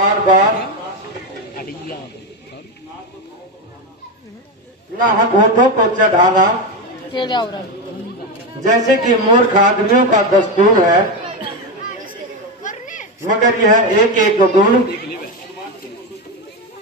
बार बार न होठों को चढ़ाना जैसे कि मूर्ख आदमियों का दस्तूर है, मगर यह एक एक गुण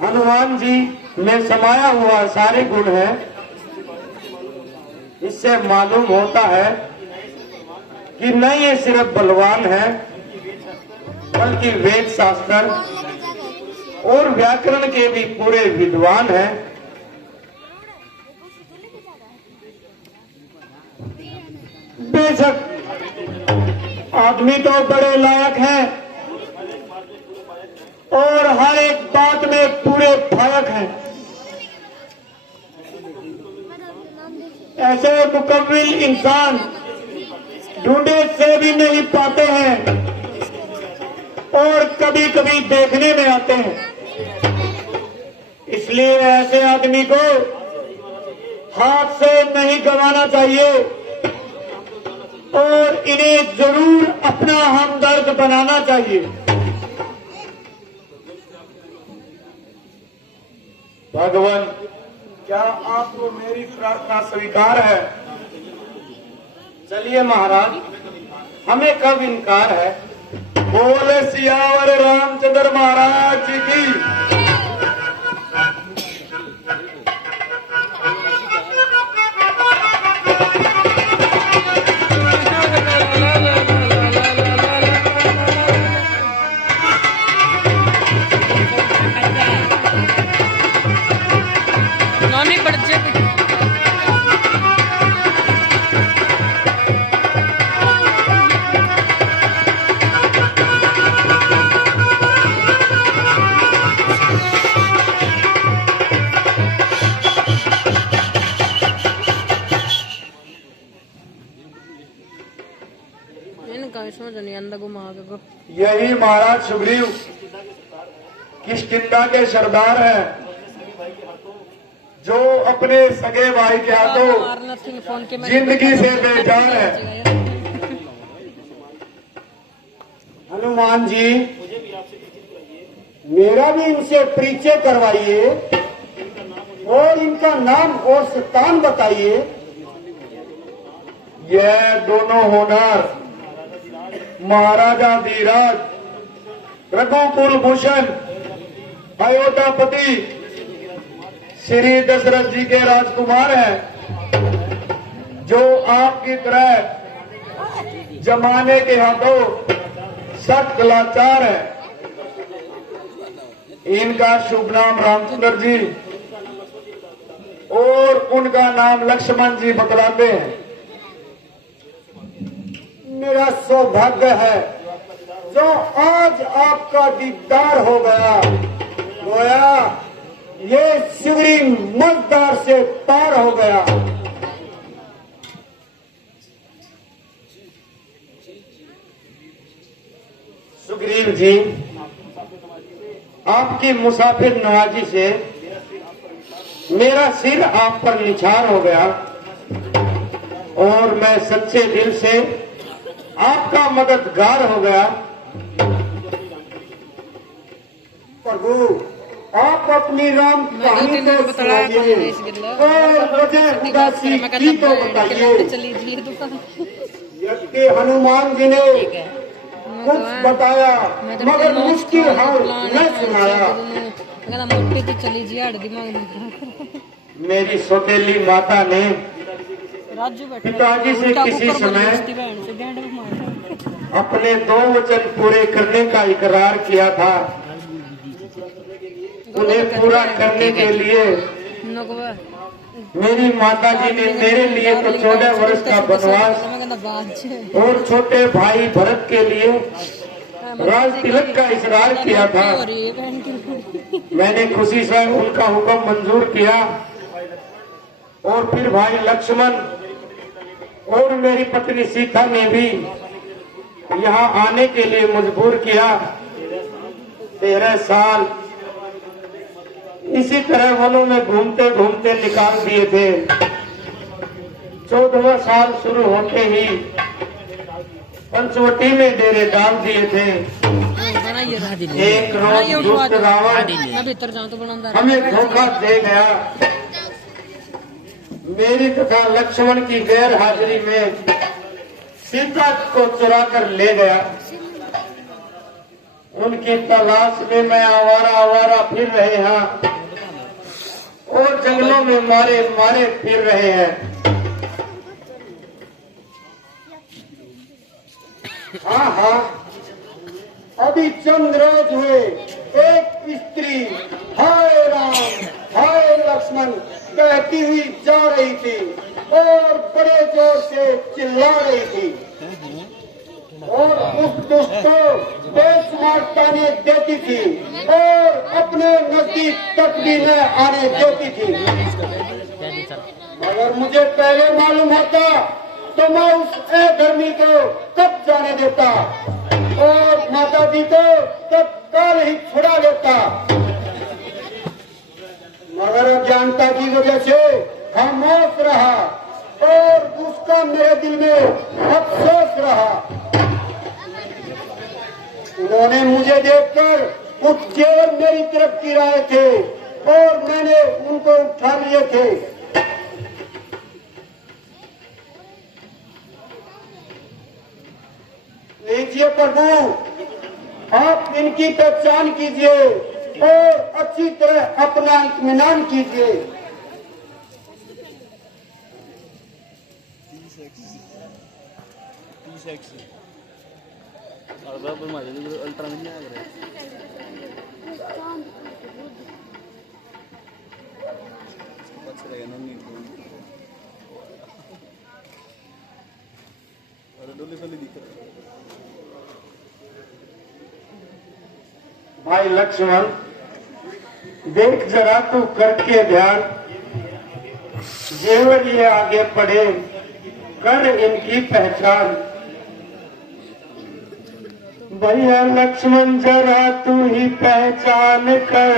हनुमान जी में समाया हुआ सारे गुण है। इससे मालूम होता है कि न ये सिर्फ बलवान है बल्कि वेद शास्त्र और व्याकरण के भी पूरे विद्वान हैं। बेशक आदमी तो बड़े लायक हैं और हर एक बात में पूरे फायक हैं। ऐसे मुकम्मिल इंसान ढूंढे से भी नहीं पाते हैं और कभी कभी देखने में आते हैं। इसलिए ऐसे आदमी को हाथ से नहीं गंवाना चाहिए और इन्हें जरूर अपना हमदर्द बनाना चाहिए। भगवान, क्या आपको मेरी प्रार्थना स्वीकार है? चलिए महाराज, हमें कब इनकार है। बोले सियावर रामचंद्र महाराज जी की। यही महाराज सुग्रीव किष्किंधा के सरदार हैं, जो अपने सगे भाई के हाथों जिंदगी से बेजार है। हनुमान जी, मेरा भी इनसे परिचय करवाइए और इनका नाम और स्थान बताइए। यह दोनों होनहार महाराजा धीराज रघुकुल भूषण अयोध्यापति श्री दशरथ जी के राजकुमार हैं, जो आपकी तरह जमाने के हाथों सख्त लाचार है। इनका शुभ नाम रामचंद्र जी और उनका नाम लक्ष्मण जी बतलाते हैं। मेरा सौभाग्य है जो आज आपका दीदार हो गया। गोया ये सिगरी मजदार से पार हो गया। सुग्रीव जी, आपकी मुसाफिर नवाजी से मेरा सिर आप पर निछार हो गया और मैं सच्चे दिल से आपका मददगार हो गया। प्रभु, आप अपनी राम कहानी तो सुनाइए और मुझे उदासी की तो बताइए। यद्यपि हनुमान जी ने कुछ बताया मगर मुश्किल हाल न सुनाया। मेरी सौतेली माता ने पिताजी से किसी समय अपने 2 वचन पूरे करने का इकरार किया था। उन्हें पूरा करने के लिए मेरी माताजी ने मेरे लिए तो 14 वर्ष का वनवास और छोटे भाई भरत के लिए राज तिलक का इकरार किया था। मैंने खुशी से उनका हुक्म मंजूर किया और फिर भाई लक्ष्मण और मेरी पत्नी सीता ने भी यहाँ आने के लिए मजबूर किया। 13 साल इसी तरह वनों में घूमते घूमते निकाल दिए थे। 14वां साल शुरू होते ही पंचवटी में डेरे डाल दिए थे। एक रोज दुष्ट रावण हमें धोखा दे गया। मेरी तथा लक्ष्मण की गैर हाजिरी में सीता को चुरा कर ले गया। उनकी तलाश में मैं आवारा फिर रहे हैं और जंगलों में मारे मारे फिर रहे हैं। हाँ, अभी चंद रोज हुए एक स्त्री हाय राम हाय लक्ष्मण कहती हुई जा रही थी और बड़े जोर से चिल्ला रही थी और उस दुष्ट को बेशुमार ताने देती थी और अपने नजदीक तक भी न आने देती थी। अगर मुझे पहले मालूम होता तो मैं उस अधर्मी को कब जाने देता और माता जी को तत्काल ही छुड़ा लेता। मगर अज्ञानता की वजह से खामोश रहा और उसका मेरे दिल में अफसोस रहा। उन्होंने मुझे देखकर कुछ जेवर मेरी तरफ गिराए थे और मैंने उनको उठा लिए थे। लीजिए प्रभु, आप इनकी पहचान कीजिए और अच्छी तरह अपना इत्मीनान कीजिए। भाई लक्ष्मण, देख जरा तू करके ध्यान, जेवर ये आगे पढ़े कर इनकी पहचान। भैया लक्ष्मण जरा तू ही पहचान कर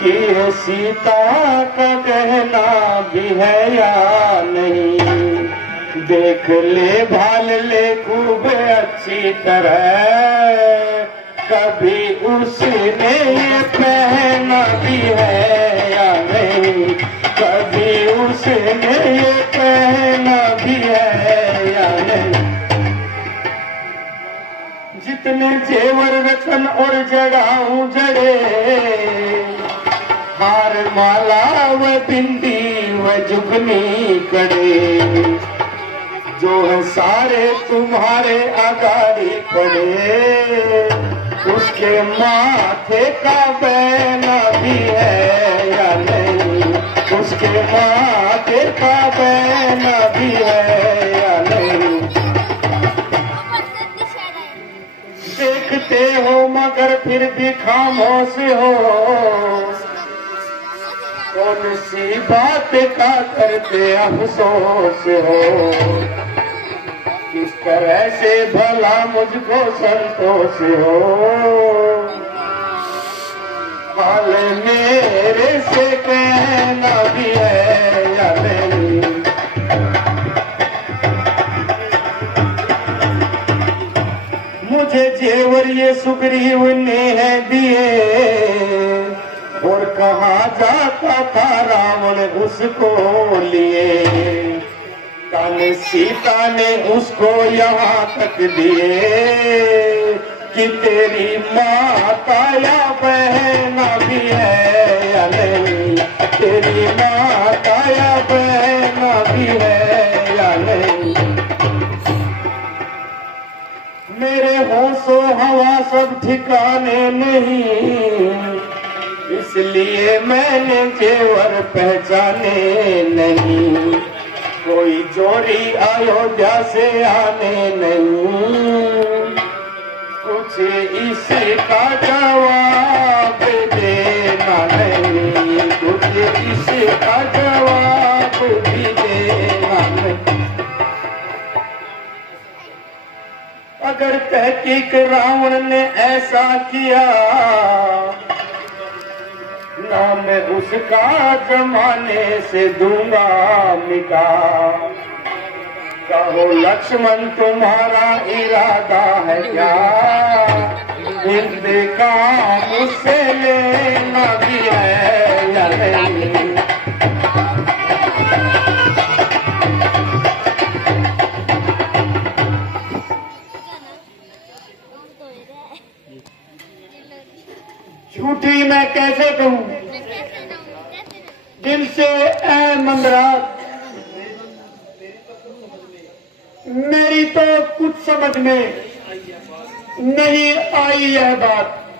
कि ये सीता का गहना भी है या नहीं। देख ले भाल ले खूब अच्छी तरह, कभी उसने ये पहना भी है या नहीं। कभी उसने ये पहना भी है या नहीं। जितने जेवर रतन और जड़ाऊं जड़े, हार माला व बिंदी व जुगनी कड़े, जो है सारे तुम्हारे आगाड़ी पड़े। उसके माथे का बैना भी है या नहीं। उसके माथे का बैना भी है या नहीं। देखते हो मगर फिर भी खामोश हो, कौन सी बात का करते अफसोस हो। किस तरह से भला मुझको संतोष हो। हाल मेरे से कहना भी है या नहीं। मुझे जेवर ये सुग्रीव ने है दिए और कहाँ जाता था रावण उसको लिए। कल सीता ने उसको यहाँ तक दिए कि तेरी माता या बहना भी है या नहीं। तेरी माता या बहना भी है या नहीं। मेरे होशो हवा सब ठिकाने नहीं, इसलिए मैंने जेवर पहचाने नहीं। कोई चोरी अयोध्या से आने नहीं। कुछ इसका जवाब देना नहीं। कुछ इसका जवाब भी देना नहीं। अगर तहकीक रावण ने ऐसा किया, नाम उसका जमाने से दूंगा मिटा। कहो लक्ष्मण तुम्हारा इरादा है क्या। दिल देखा मुझसे लेना भी है या नहीं। झूठी मैं कैसे कहूँ दिल से ऐ मंदरात, मेरी तो कुछ समझ में नहीं आई यह बात।